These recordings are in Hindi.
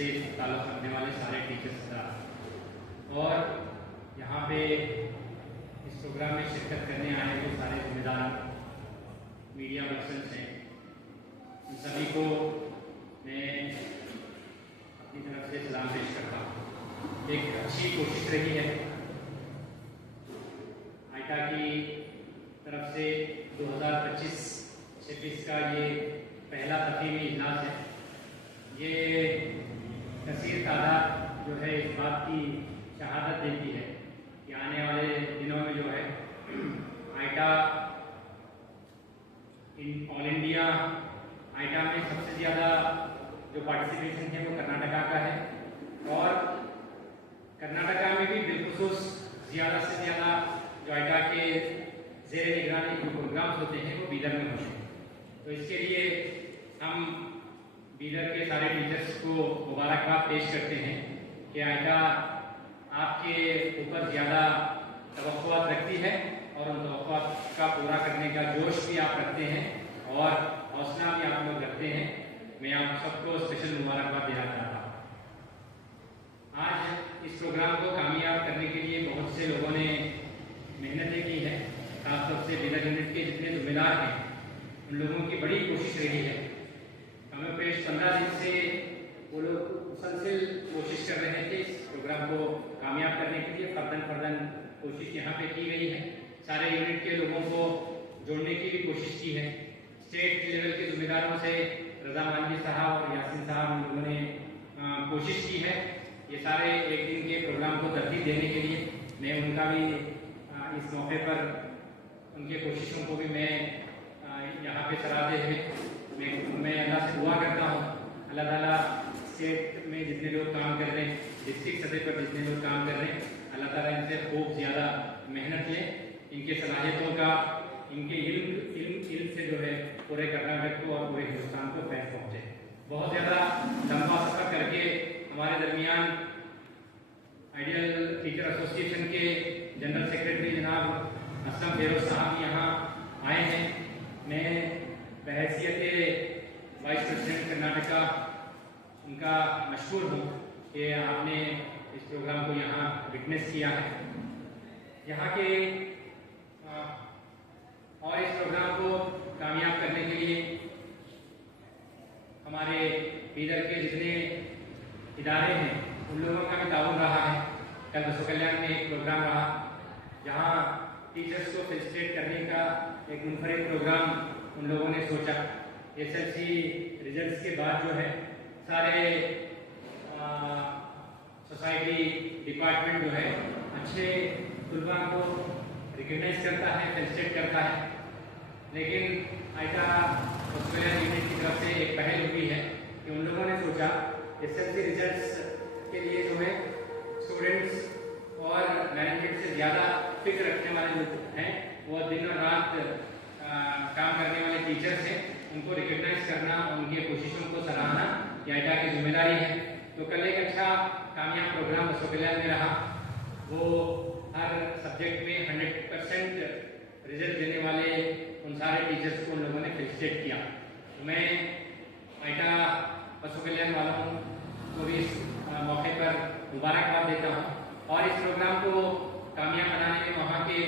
से ताल्लुक़ रखने वाले सारे टीचर्स का, और यहाँ पे इस प्रोग्राम में शिरकत करने आए हुए सारे जिम्मेदार मीडिया पर्सन्स हैं, उन सभी को मैं अपनी तरफ से सलाम पेश करता हूँ। एक अच्छी कोशिश रही है आइटा की तरफ से 2025-26 का ये पहला तफहीमी इजलास है। ये कसीर तादाद जो है इस बात की शहादत देती है कि आने वाले दिनों में जो है आइटा ऑल इंडिया आइटा में सबसे ज़्यादा जो पार्टिसिपेशन है वो कर्नाटका का है, और कर्नाटका में भी बिलखुसूस ज़्यादा से ज़्यादा जो आइटा के ज़ेर निगरानी जो प्रोग्राम्स होते हैं वो बीदर में होते हैं। तो इसके लिए हम बीदर के सारे टीचर्स को मुबारकबाद पेश करते हैं कि आइटा आपके ऊपर ज़्यादा तवक्कुआत रखती है और उन तवक्कुआत का पूरा करने का जोश भी आप रखते हैं और हौसला भी आप लोग रखते हैं। मैं आप सबको स्पेशल मुबारकबाद देना चाहता हूँ। आज इस प्रोग्राम को कामयाब करने के लिए बहुत से लोगों ने मेहनतें की है, खासतौर से बीदर यूनिट के जितने जिम्मेदार हैं उन लोगों की बड़ी कोशिश रही है। हमें पेश 15 दिन से वो लोग मुसलसल कोशिश कर रहे थे इस प्रोग्राम को कामयाब करने के लिए। फर्दन कोशिश यहाँ पे की गई है, सारे यूनिट के लोगों को जोड़ने की भी कोशिश की है। स्टेट लेवल के जिम्मेदारों से रजा मानवी साहब और यासीन साहब उन लोगों ने कोशिश की है ये सारे एक दिन के प्रोग्राम को तरतीब देने के लिए। मैं उनका भी इस मौके पर उनके कोशिशों को भी मैं यहाँ पे सराहते हुए मैं अल्लाह से दुआ करता हूँ, अल्लाह ताला स्टेट में जितने लोग काम कर रहे हैं, डिस्ट्रिक्ट सतह पर जितने लोग काम कर रहे हैं, अल्लाह ताला इनसे खूब ज़्यादा मेहनत लें, इनके सलाहियतों का, इनके इल्म से जो है पूरे कर्नाटक को और पूरे हिंदुस्तान को फैल पहुँचे। बहुत ज़्यादा लंबा सफ़र करके हमारे दरमियान आइडियल टीचर एसोसिएशन के जनरल सेक्रेटरी जनाब असलम फेरोज साहब यहाँ आए हैं। मैं बहैसियत वाइस प्रेसिडेंट कर्नाटका उनका मशहूर हूँ कि आपने इस प्रोग्राम को यहाँ विटनेस किया है। यहाँ के और इस प्रोग्राम को कामयाब करने के लिए हमारे बीदर के जितने इदारे हैं उन लोगों का भी ताउन रहा है। कल बसो कल्याण में एक प्रोग्राम रहा जहाँ टीचर्स को फेसिलिटेट करने का एक मुनफरिद प्रोग्राम उन लोगों ने सोचा। SLC रिजल्ट्स के बाद जो है सारे सोसाइटी डिपार्टमेंट जो है अच्छे तलबा को रिकग्नाइज करता है, फेसिलिटेट करता है, लेकिन आइटा ऑस्ट्रेलिया यूनिट की तरफ से एक पहल हुई है कि उन लोगों ने सोचा SLC रिजल्ट्स के लिए जो है स्टूडेंट्स और मैनेजमेंट से ज़्यादा फिक्र रखने वाले लोग हैं, वो दिन और रात काम करने वाले टीचर्स हैं, उनको रिकग्नाइज करना, उनकी कोशिशों को सराहना ये आइटा की जिम्मेदारी है। तो कल एक अच्छा कामयाब प्रोग्राम बसो कल्याण में रहा। वो हर सब्जेक्ट में 100% रिजल्ट देने वाले उन सारे टीचर्स को उन लोगों ने फेलिसिटेट किया। तो मैं आइटा बसो कल्याण वालों को भी इस मौके पर मुबारकबाद देता हूँ, और इस प्रोग्राम को कामयाब बनाने में वहाँ के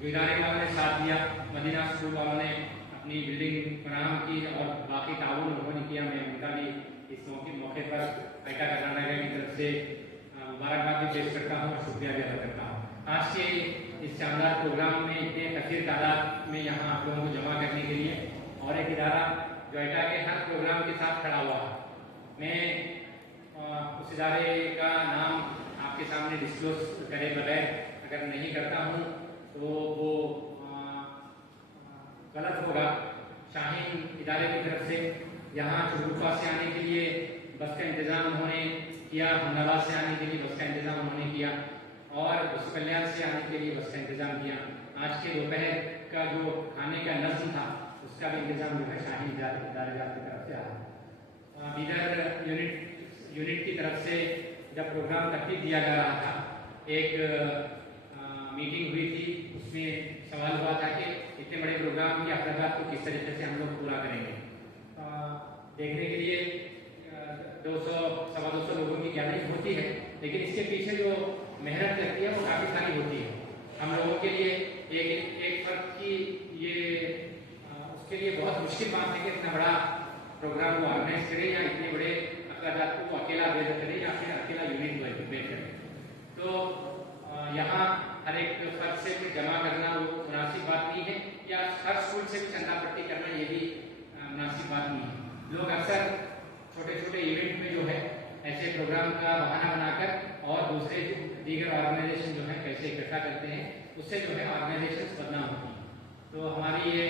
जो इदारे वालों ने साथ दिया, मदीना स्कूल वालों ने अपनी बिल्डिंग फराहम की और बाकी ताउन उन्होंने किया। मैं उनका भी इस मौके पर आइटा कर्नाटका की तरफ से मुबारकबाद भी पेश करता हूँ और शुक्रिया भी अदा करता हूँ। आज के इस शानदार प्रोग्राम में इतने कसीर तादाद में यहाँ आप लोगों को जमा करने के लिए, और एक इदारा जो आइटा के हर प्रोग्राम के साथ खड़ा हुआ है, मैं उस इदारे का नाम आपके सामने डिस्क्लोज करे बगैर अगर नहीं करता हूँ तो वो गलत होगा। शाहीन इदारे की तरफ से यहाँ चुरूफा से आने के लिए बस का इंतज़ाम उन्होंने किया, हमनाबाद से आने के लिए बस का इंतज़ाम उन्होंने किया, और बसो कल्याण से आने के लिए बस का इंतज़ाम किया। आज के दोपहर का जो खाने का नज़्म था उसका भी इंतज़ाम जो है शाहीन इदारे की तरफ से आया। बीदर यूनिट की तरफ से जब प्रोग्राम तरतीब दिया जा रहा था, एक मीटिंग हुई थी, उसमें सवाल हुआ था कि इतने बड़े प्रोग्राम की अखराजात को किस तरीके से हम लोग पूरा करेंगे। देखने के लिए 200 सवा 200 लोगों की गैदरिंग होती है, लेकिन इसके पीछे जो मेहनत लगती है वो काफ़ी सारी होती है। हम लोगों के लिए एक फर्क की ये उसके लिए बहुत मुश्किल बात है कि इतना बड़ा प्रोग्राम वो ऑर्गेनाइज करे या इतने बड़े अखराजात को अकेला बेर करे या फिर अकेला यूनिट बेर करे। तो यहाँ हर एक खर्च से जमा करना वो मुनासिब बात नहीं है, या हर स्कूल से भी चंदा पट्टी करना ये भी मुनासिब बात नहीं है। लोग अक्सर छोटे छोटे इवेंट में जो है ऐसे प्रोग्राम का बहाना बनाकर और दूसरे दीगर ऑर्गेनाइजेशन जो है पैसे इकट्ठा करते हैं, उससे जो है ऑर्गेनाइजेशन बदनाम होती हैं। तो हमारी ये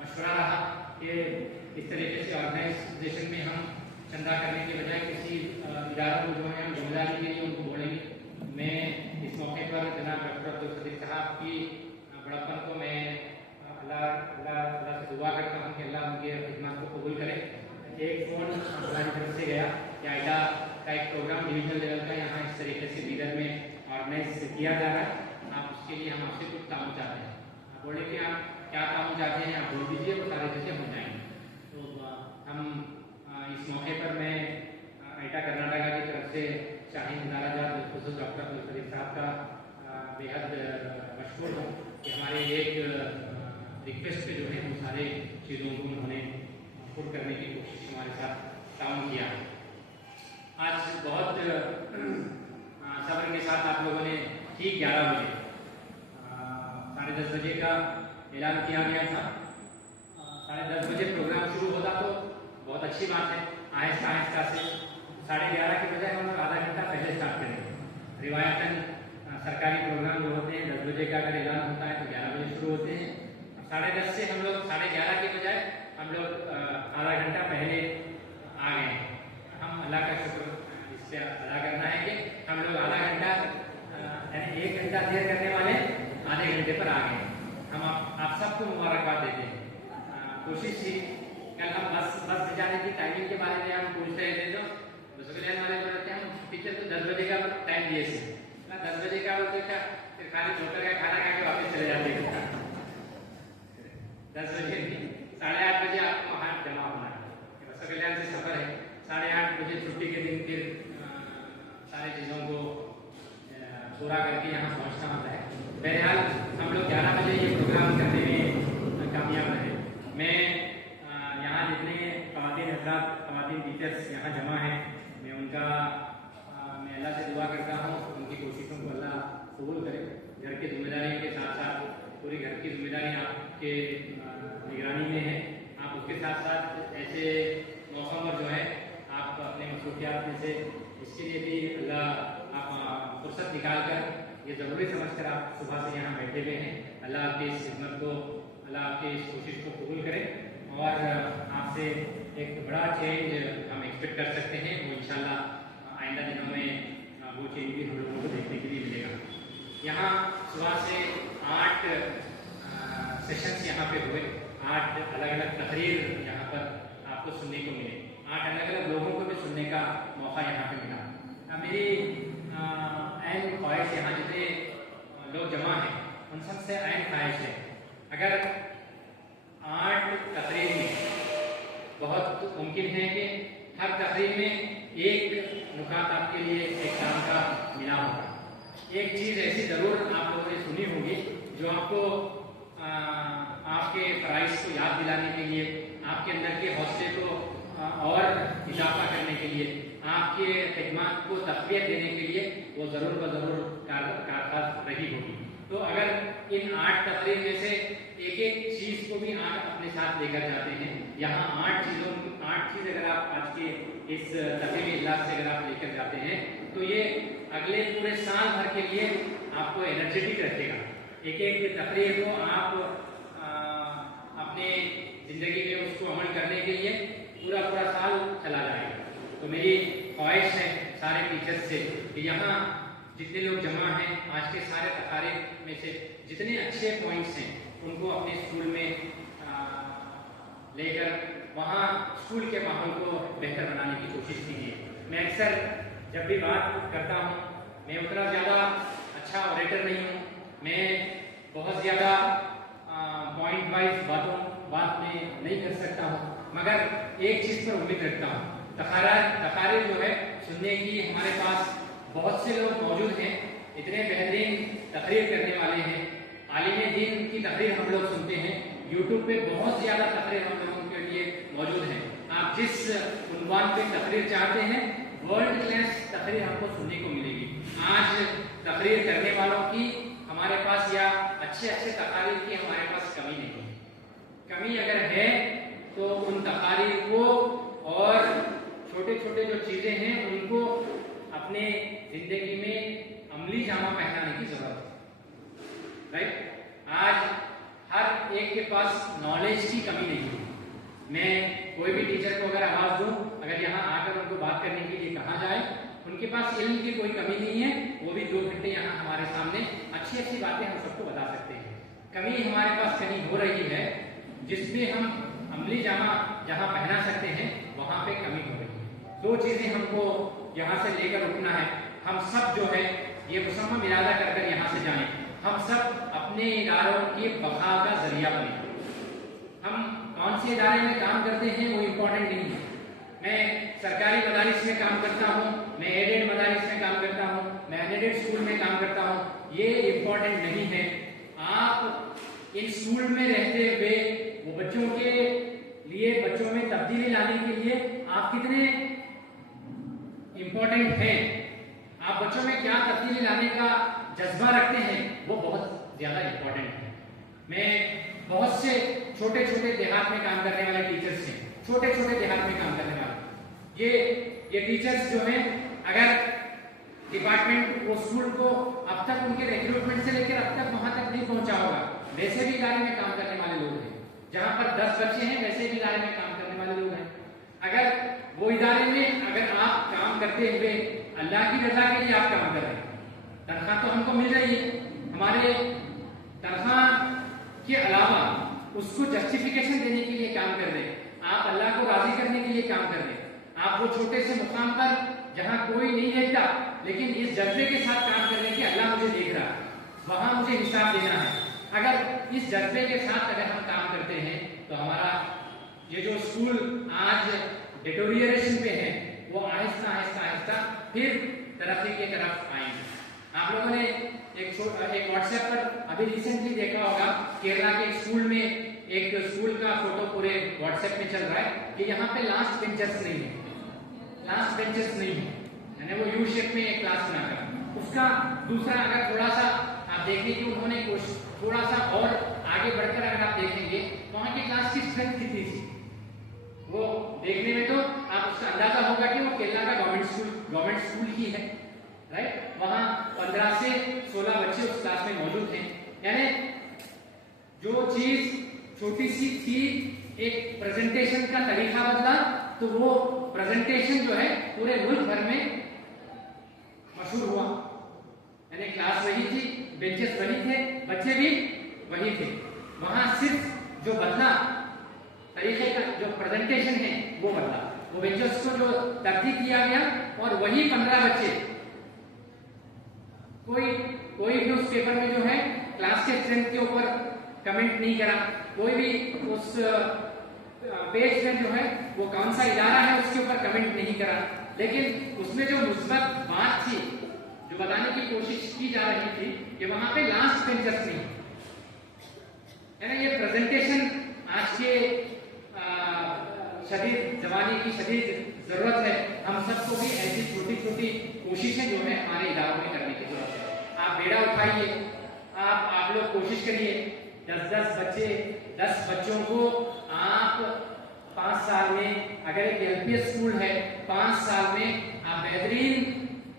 मशवरा रहा कि इस तरीके से ऑर्गेनाइजेशन में हम चंदा करने के बजाय किसी इदारों को जो है हम जिम्मेदारी के लिए उनको बोलेंगे। मैं इस मौके पर जनाब डॉक्टर अब्दुल कदीर साहब की बड़प्पन को मैं अल्लाह से दुआ करता हूँ कि अल्लाह उनके खिदमत को कबूल करे। एक फ़ोन हमारी तरफ से गया कि आइडा का एक प्रोग्राम डिविजनल लेवल का यहाँ इस तरीके से बीदर में ऑर्गेनाइज किया जा रहा है, आप उसके लिए हम आपसे कुछ काम चाहते हैं। आप बोले कि आप क्या काम चाहते हैं, आप बोल दीजिए, वो सारी चीज़ें हो जाएंगी। तो हम इस मौके पर मैं आइटा कर्नाटका की तरफ से शाहीन नाराजात खुसूस डॉक्टर अब्दुल कदीर साहब का बेहद मशहूर हूँ कि हमारे एक रिक्वेस्ट पे जो है हम सारे चीज़ों को उन्होंने पूर्ण करने की कोशिश हमारे साथ काम किया। आज बहुत सब्र के साथ आप लोगों ने ठीक 11 बजे 10:30 बजे का ऐलान किया गया था। 10:30 बजे प्रोग्राम शुरू होता तो बहुत अच्छी बात है। आहिस्ता आहिस्ता से 11:30 के बजाय हम लोग आधा घंटा पहले स्टार्ट करेंगे। रिवायतन सरकारी प्रोग्राम जो होते हैं 10 बजे का अगर ऐलान होता है तो 11 बजे शुरू होते हैं। 10:30 से हम लोग 11:30 के बजाय हम लोग आधा घंटा पहले आ गए। हम अल्लाह का शुक्र इससे अदा करना है कि हम लोग आधा घंटा यानी 1 घंटा देर करने वाले आधे घंटे पर आ गए। हम आप सबको मुबारकबाद देते हैं। कोशिश थी कल हम बस जाने की टाइमिंग के बारे में हम पूछ रहे थे, तो रसगुल्ले वाले बोल रहे थे हम टीचर तो 10 बजे का टाइम दिए थे, 10 बजे का बोलते क्या फिर खाली दोपहर का खाना खा के वापस चले जाते हैं। 10 बजे 8:30 बजे आपको वहाँ जमा होना है। रसगुल्ले से सफर है, 8:30 बजे छुट्टी के दिन फिर सारी चीज़ों को पूरा करके यहाँ पहुँचना होता है। बहरहाल हम लोग 11 बजे ये प्रोग्राम करने में कामयाब रहे। मैं यहाँ जितने ख़वातीन हज़रात ख़वातीन टीचर्स यहाँ जमा हैं, मैं उनका मैं अल्लाह से दुआ करता हूँ उनकी कोशिशों को अल्लाह कबूल करे। घर की जिम्मेदारियों के साथ साथ पूरी घर की जिम्मेदारी आपके निगरानी में है। आप उसके साथ साथ ऐसे मौसम पर जो है आप अपने मसरूफियात में से इसके लिए भी अल्लाह आप फुर्सत निकाल कर ये ज़रूरी समझ कर आप सुबह से यहाँ बैठे हुए हैं। अल्लाह आपकी इस खिदमत को, अल्लाह आपकी इस कोशिश को कबूल करे और आपसे एक बड़ा चेंज हम एक्सपेक्ट कर सकते हैं। वो इंशाल्लाह आइंदा दिनों में वो चेंज भी हम लोगों को देखने के लिए मिलेगा। यहाँ सुबह से 8 सेशंस यहाँ पे हुए, 8 अलग अलग तकरीर यहाँ पर आपको सुनने को मिले, 8 अलग अलग लोगों को भी सुनने का मौका यहाँ पे मिला। मेरी अहम ख्वाहिश, यहाँ जितने लोग जमा हैं उन सबसे अहम ख्वाहिश है, अगर 8 तकरीर में बहुत मुमकिन है कि हर तकरीर में एक नुकात आपके लिए एक काम का मिला होगा। एक चीज़ ऐसी ज़रूर आप लोगों ने सुनी होगी जो आपको आपके फ़राइज़ को याद दिलाने के लिए, आपके अंदर के हौसले को और इजाफा करने के लिए, आपके खिदमत को तक़वियत देने के लिए वो ज़रूर ब ज़रूर कारगर रही होगी। तो अगर इन 8 तकरीर में से एक एक चीज़ को भी आप अपने साथ लेकर जाते हैं, यहाँ 8 चीज़ अगर आप आज के इस तकरीरी इजलास से अगर आप लेकर जाते हैं तो ये अगले पूरे साल भर के लिए आपको एनर्जेटिक रखेगा। एक एक तकरीर को आप अपने ज़िंदगी में उसको अमल करने के लिए पूरा साल चला जाएगा। तो मेरी ख्वाहिश है सारे टीचर्स से कि यहाँ जितने लोग जमा हैं, आज के सारे तकारीर में से जितने अच्छे पॉइंट्स हैं उनको अपने स्कूल में लेकर वहाँ स्कूल के माहौल को बेहतर बनाने की कोशिश कीजिए। मैं अक्सर जब भी बात करता हूँ, मैं उतना ज़्यादा अच्छा ऑरेटर नहीं हूँ, मैं बहुत ज़्यादा पॉइंट वाइज बात में नहीं कर सकता हूँ, मगर एक चीज़ पर उम्मीद रखता हूँ तकारीर जो है सुनने की हमारे पास बहुत से लोग मौजूद हैं, इतने बेहतरीन तकरीर करने वाले हैं। आलिम दीन की तकरीर हम लोग सुनते हैं, यूट्यूब पे बहुत ज़्यादा तकरीर हम लोगों के लिए मौजूद है। आप जिस उन्वान पे तकरीर चाहते हैं, वर्ल्ड क्लास तकरीर आपको सुनने को मिलेगी। आज तकरीर करने वालों की हमारे पास या अच्छे तकारीर की हमारे पास कमी नहीं है। कमी अगर है तो उन तकारीर को और छोटे छोटे जो चीज़ें हैं उनको अपने जिंदगी में अमली जामा पहनाने की जरूरत है। राइट, आज हर एक के पास नॉलेज की कमी नहीं है। मैं कोई भी टीचर को अगर आवाज दूं, अगर यहाँ आकर उनको बात करने के लिए कहा जाए, उनके पास इल्म की कोई कमी नहीं है, वो भी 2 घंटे यहाँ हमारे सामने अच्छी बातें हम सबको बता सकते हैं। कमी हमारे पास कहीं हो रही है जिसमें हम अमली जामा जहाँ पहना सकते हैं वहाँ पे कमी हो रही है। 2 चीजें हमको यहाँ से लेकर उठना है। हम सब जो है ये मुसम्मम इरादा कर यहाँ से जाएं। हम सब अपने इदारों की बका का जरिया बने। हम कौन से इदारे में काम करते हैं वो इम्पोर्टेंट नहीं है। मैं सरकारी मदारिस में काम करता हूँ, मैं एडेड मदारिस में काम करता हूँ, मैं अनएडेड स्कूल में काम करता हूँ, ये इम्पोर्टेंट नहीं है। आप इन स्कूल में रहते हुए वो बच्चों के लिए, बच्चों में तब्दीली लाने के लिए आप कितने इम्पोर्टेंट हैं, आप बच्चों में क्या तब्दीली लाने का जज्बा रखते हैं, वो बहुत ज्यादा इम्पोर्टेंट है। मैं बहुत से छोटे देहात में काम करने वाले टीचर्स हैं, छोटे देहात में काम करने वाले ये टीचर्स जो हैं, अगर डिपार्टमेंट वो स्कूल को अब तक उनके रिक्रूटमेंट से लेकर अब तक वहां तक नहीं पहुंचा होगा, वैसे भी इदारे में काम करने वाले लोग हैं। जहां पर 10 बच्चे हैं वैसे भी इदारे में काम करने वाले लोग हैं। अगर वो इदारे में अगर आप काम करते हुए अल्लाह की रजा के लिए आप काम कर रहे हैं, तनख्वाह तो हमको मिल रही है, हमारे तनख्वाह के अलावा उसको जस्टिफिकेशन देने के लिए काम कर रहे हैं, आप अल्लाह को राजी करने के लिए काम कर रहे हैं। आप वो छोटे से मुकाम पर जहां कोई नहीं देखता, लेकिन इस जज्बे के साथ काम कर रहे हैं कि अल्लाह मुझे देख रहा है, वहां मुझे हिसाब देना है। अगर इस जज्बे के साथ अगर हम काम करते हैं तो हमारा ये जो स्कूल आज डिटोरिएशन पे है वो आहिस्ता फिर तरक्की की तरफ आएंगे। आप लोगों ने एक व्हाट्सएप पर अभी रिसेंटली देखा होगा, केरला के स्कूल में एक स्कूल का फोटो पूरे व्हाट्सएप में चल रहा है कि यहाँ पे लास्ट बेंचर्स नहीं है, यानी वो यू शेप में एक क्लास बनाकर। उसका दूसरा अगर थोड़ा सा आप देखें कि उन्होंने थोड़ा सा और आगे बढ़कर अगर आप देखेंगे वहां की क्लास की स्ट्रेंथ कितनी थी, वो देखने में तो आप उसका अंदाजा होगा कि वो केरला का गवर्नमेंट स्कूल ही है। राइट, वहां 15 से 16 बच्चे उस क्लास में मौजूद हैं। यानी जो चीज छोटी सी थी, एक प्रेजेंटेशन का तरीका बदला तो वो प्रेजेंटेशन जो है पूरे मुल्क भर में मशहूर हुआ। यानी क्लास वही थी, बेंचेस वही थे, बच्चे भी वही थे। वहां सिर्फ जो बदला तरीके का जो प्रेजेंटेशन है वो बदला, वो बेंचेस को जो तरतीब किया गया और वही 15 बच्चे, कोई भी उस पेपर में जो है क्लास के स्ट्रेंथ के ऊपर कमेंट नहीं करा, कोई भी उस पेज में जो है वो कौन सा इदारा है उसके ऊपर कमेंट नहीं करा, लेकिन उसमें जो मुस्बत बात थी, जो बताने की कोशिश की जा रही थी कि वहां पे लास्ट बेंचर्स नहीं है ना। ये प्रेजेंटेशन आज के शदीद जमाने की शदीद जरूरत है। हम सबको भी ऐसी छोटी कोशिशें जो है हमारे इदारों में करने की जरूरत है। आप बेड़ा उठाइए, आप लोग कोशिश करिए, 10 बच्चों को आप 5 साल में, अगर एक एलपीएस स्कूल है, 5 साल में आप बेहतरीन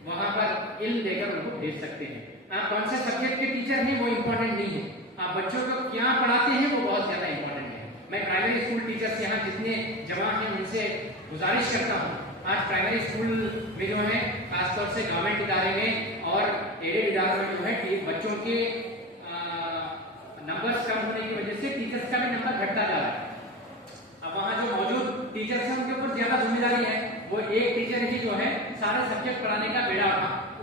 वहां पर इल्म देकर उनको भेज सकते हैं। आप कौन से सब्जेक्ट के टीचर हैं वो इम्पोर्टेंट नहीं है, आप बच्चों को क्या पढ़ाते हैं वो बहुत ज्यादा इम्पोर्टेंट है। मैं प्राइमरी स्कूल टीचर्स यहाँ जितने जमा हैं उनसे गुजारिश करता हूँ, आज प्राइमरी स्कूल में जो है खासतौर से गवर्नमेंट इदारे में और एडेड इदारों में जो है बच्चों के नंबर्स कम होने की वजह से टीचर्स का भी नंबर घटता जा रहा है। अब वहाँ जो मौजूद टीचर्स हैं उनके ऊपर ज्यादा जिम्मेदारी है, वो एक टीचर ही जो है सारे सब्जेक्ट पढ़ाने का बेड़ा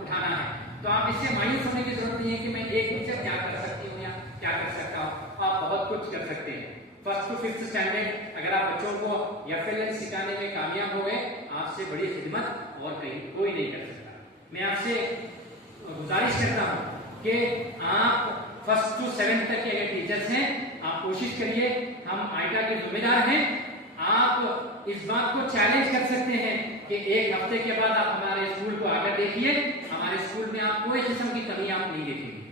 उठाना है। तो आप इससे मायूस होने की जरूरत नहीं है कि मैं एक टीचर क्या कर सकती हूँ या क्या कर सकता हूँ, आप बहुत कुछ कर सकते हैं। 1st to 5th स्टैंडर्ड अगर आप बच्चों को FLN सिखाने में कामयाब हो गए, आप आपसे बड़ी खिदमत और कहीं कोई नहीं कर सकता। मैं आपसे गुजारिश करता हूँ कि आप 1st to 7th तक के अगर टीचर्स हैं, आप कोशिश करिए, हम आइटा के जिम्मेदार हैं। आप इस बात को चैलेंज कर सकते हैं कि एक हफ्ते के बाद आप हमारे स्कूल को आकर देखिए, हमारे स्कूल में आप कोई किस्म की कमी आप नहीं देखेंगे।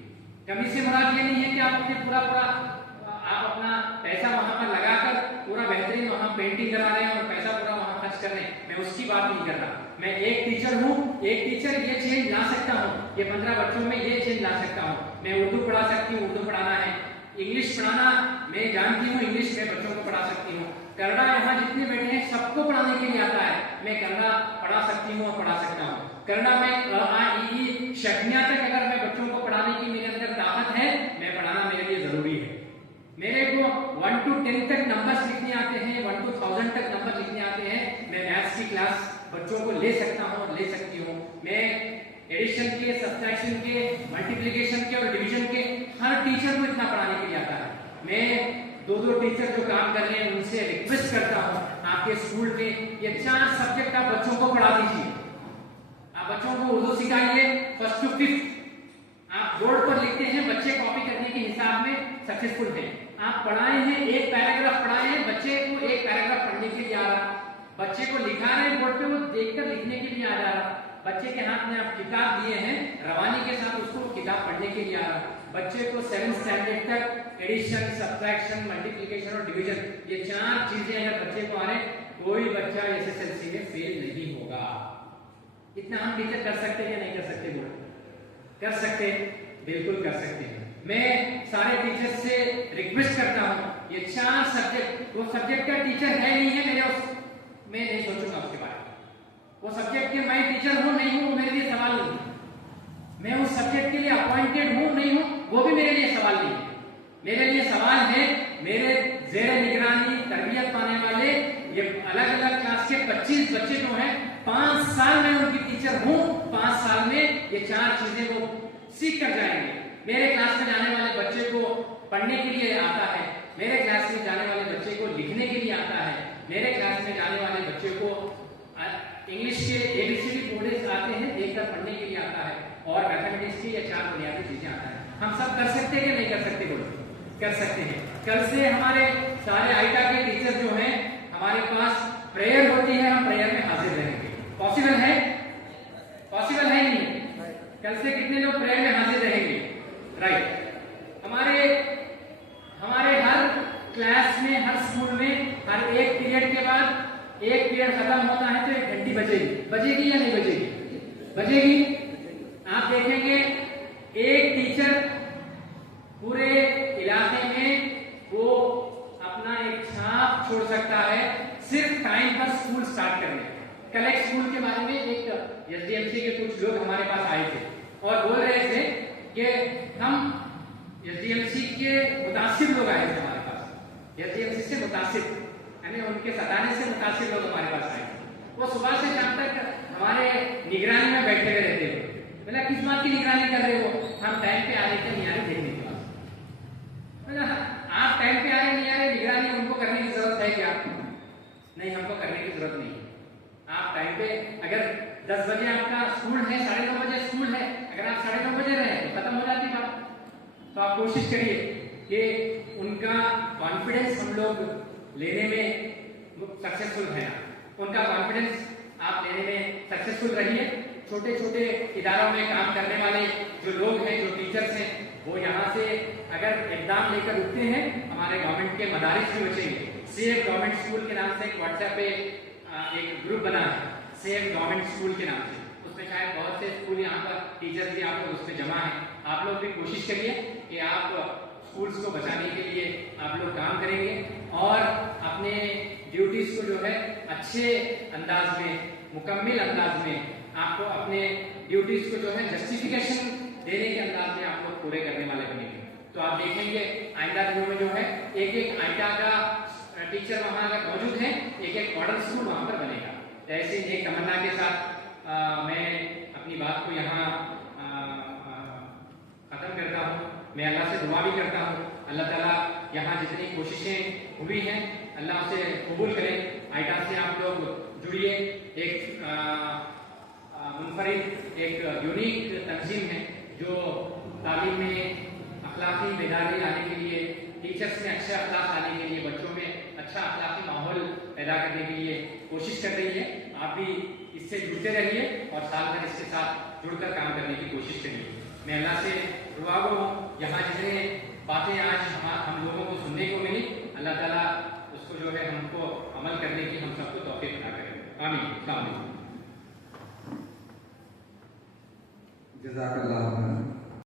कमी से मुराद ये नहीं है कि आप अपने पूरा आप अपना पैसा वहां पर लगाकर पूरा बेहतरीन वहां पेंटिंग करा रहे हैं और पैसा पूरा वहां खर्च कर रहे हैं, मैं उसकी बात नहीं कर रहा। मैं एक टीचर हूँ, एक टीचर ये चेंज ला सकता हूँ, ये 15 बच्चों में ये चेंज ला सकता हूँ। मैं उर्दू पढ़ा सकती हूँ, उर्दू पढ़ाना है, इंग्लिश पढ़ाना मैं जानती हूँ, इंग्लिश में बच्चों को पढ़ा सकती हूँ। कन्नड़ा यहाँ जितने बैठे हैं सबको पढ़ाने के लिए आता है, मैं कन्नड़ा पढ़ा सकती हूँ और पढ़ा सकता हूँ। कन्नड़ा में अ आ इ ई शक्नियां तक अगर मैं बच्चों को पढ़ाने की मेरे अंदर ताकत है, मैं पढ़ाना मेरे लिए जरूरी है। मेरे को 1 to 10 तक नंबर्स लिखने आते हैं, 1 to 1000 तक नंबर लिखने आते हैं, मैं मैथ्स की क्लास बच्चों को ले सकता हूँ और ले सकती हूँ। मैं एडिशन के, सब्ट्रैक्शन के, मल्टीप्लिकेशन के और डिवीजन के हर टीचर को इतना पढ़ाने के लिए आता है। मैं 2-2 टीचर जो काम कर रहे हैं उनसे रिक्वेस्ट करता हूँ, आपके स्कूल में ये 4 सब्जेक्ट आप बच्चों को पढ़ा दीजिए। आप बच्चों को उर्दू सिखाइए 1st to 5th। आप बोर्ड पर लिखते हैं, बच्चे कॉपी करने के हिसाब में सक्सेसफुल हैं। आप पढ़ाए हैं, एक पैराग्राफ पढ़ाए हैं, बच्चे को एक पैराग्राफ पढ़ने के लिए आ रहा, बच्चे को लिखा रहे हैं बोर्ड पे, वो देखकर लिखने के लिए आ जा रहा। बच्चे के हाथ में आप किताब दिए हैं, रवानी के साथ उसको किताब पढ़ने के लिए आ रहा। बच्चे को 7th स्टैंडर्ड तक एडिशन, सब्ट्रैक्शन, मल्टीप्लिकेशन और डिवीजन, ये 4 चीजें अगर बच्चे को आ रहे, कोई बच्चा एसएसएलसी में फेल नहीं होगा। इतना हम टीचर कर सकते हैं या नहीं कर सकते? बोलो, कर सकते, बिल्कुल कर सकते हैं। मैं सारे टीचर से रिक्वेस्ट करता हूँ, ये 4 सब्जेक्ट, वो सब्जेक्ट का टीचर है नहीं है मेरे उस, मैं नहीं सोचूंगा उसके बारे में। वो सब्जेक्ट के मैं टीचर हूँ नहीं हूँ वो मेरे लिए सवाल नहीं है। मैं उस सब्जेक्ट के लिए अपॉइंटेड हूँ नहीं हूँ वो भी मेरे लिए सवाल नहीं है। मेरे लिए सवाल है, मेरे ज़ेरे निगरानी तरबियत पाने वाले ये अलग अलग क्लास के 25 बच्चे जो हैं, 5 साल में उनकी टीचर हूँ, 5 साल में ये 4 चीजें वो सीख कर जाएंगे। मेरे क्लास में जाने वाले बच्चे को पढ़ने के लिए आता है, मेरे क्लास में जाने वाले बच्चे को लिखने के लिए आता है, मेरे क्लास में जाने वाले बच्चे को इंग्लिश के एबीसीडी कोड्स आते हैं, देखकर पढ़ने के लिए आता है, और मैथमेटिक्स की ये 4 बुनियादी चीजें आता है। हम सब कर सकते हैं या नहीं कर सकते? बोलो, कर सकते हैं। कल से हमारे सारे आइटा के टीचर जो हैं, हमारे पास प्रेयर होती है, हम प्रेयर में हाजिर रहेंगे। पॉसिबल है? पॉसिबल है नहीं? कल से कितने लोग प्रेयर में हाजिर रहेंगे? राइट। हमारे हर क्लास में, हर स्कूल में, हर एक पीरियड के बाद, एक पीरियड खत्म होता है तो 1 घंटी बजेगी। बजेगी या नहीं बजेगी? बजेगी। आप देखेंगे एक टीचर पूरे इलाके में वो अपना एक छाप छोड़ सकता है सिर्फ टाइम पर स्कूल स्टार्ट करने। कल एक स्कूल के बारे में एक एसडीएमसी के कुछ लोग हमारे पास आए थे और बोल रहे थे कि हम एसडीएमसी के मुतासिर लोग आए थे हमारे पास, एसडीएमसी से मुतासिर, यानी उनके सताने से मुतासिर लोग हमारे पास आए। वो सुबह से शाम तक हमारे निगरानी में बैठे हुए रहते थे। बोला किस बात की निगरानी कर रहे हो? हम टाइम पे आ रहे थे, नहीं आ रहे देखने के बाद। बोला आप टाइम पे आ रहे नहीं आ रहे, निगरानी उनको करने की जरूरत है क्या? नहीं, हमको करने की जरूरत नहीं है। आप टाइम पे, अगर 10 बजे आपका स्कूल है, 9:30 बजे स्कूल है, अगर आप 9:30 बजे रहे तो खत्म हो जाती बात। तो आप कोशिश करिए कि उनका कॉन्फिडेंस हम लोग लेने में सक्सेसफुल है, उनका कॉन्फिडेंस आप लेने में सक्सेसफुल रहिए। छोटे छोटे इदारों में काम करने वाले जो लोग हैं, जो टीचर्स हैं, वो यहाँ से अगर एग्जाम लेकर उठते हैं, हमारे गवर्नमेंट के मदारिस भी बचेंगे। सेफ गवर्नमेंट स्कूल के नाम से एक व्हाट्सएप पे एक ग्रुप बना है, सेफ गवर्नमेंट स्कूल के नाम से, उसमें शायद बहुत से स्कूल यहाँ पर टीचर्स भी आप लोग उसमें जमा है। आप लोग भी कोशिश करिए कि आप स्कूल्स को बचाने के लिए आप लोग काम करेंगे और अपने ड्यूटीज को जो है अच्छे अंदाज में, मुकम्मल अंदाज में, आपको अपने ड्यूटीज को जो है जस्टिफिकेशन देने के अंदाज में आप लोग पूरे करने वाले बनेंगे। तो आप देखेंगे आइंदा दिनों में जो है एक आइटा का टीचर वहाँ अगर मौजूद है, एक मॉडल स्कूल वहाँ पर बनेगा। ऐसे एक तमन्ना के साथ मैं अपनी बात को यहाँ खत्म करता हूँ। मैं अल्लाह से दुआ भी करता हूँ, अल्लाह ताला यहाँ जितनी कोशिशें हुई हैं अल्लाह उसे कबूल करे। आइटम से आप लोग जुड़िए। एक मुनफरिद एक यूनिक तंजीम है जो तालीम में अखलाकी बेदारी लाने के लिए, टीचर्स में अच्छे अखलाक लाने के लिए, बच्चों में अच्छा अखलाकी माहौल पैदा करने के लिए कोशिश कर रही है। आप भी इससे जुड़ते रहिए और साल भर इसके साथ जुड़कर काम करने की कोशिश करिए। मैं अल्लाह से दुआ हूँ, यहाँ जितने बातें आज हम लोगों को सुनने को मिली, अल्लाह ताला उसको जो है हमको अमल करने की हम सबको तौफीक अता करें। आमीन। जज़ाकल्लाह।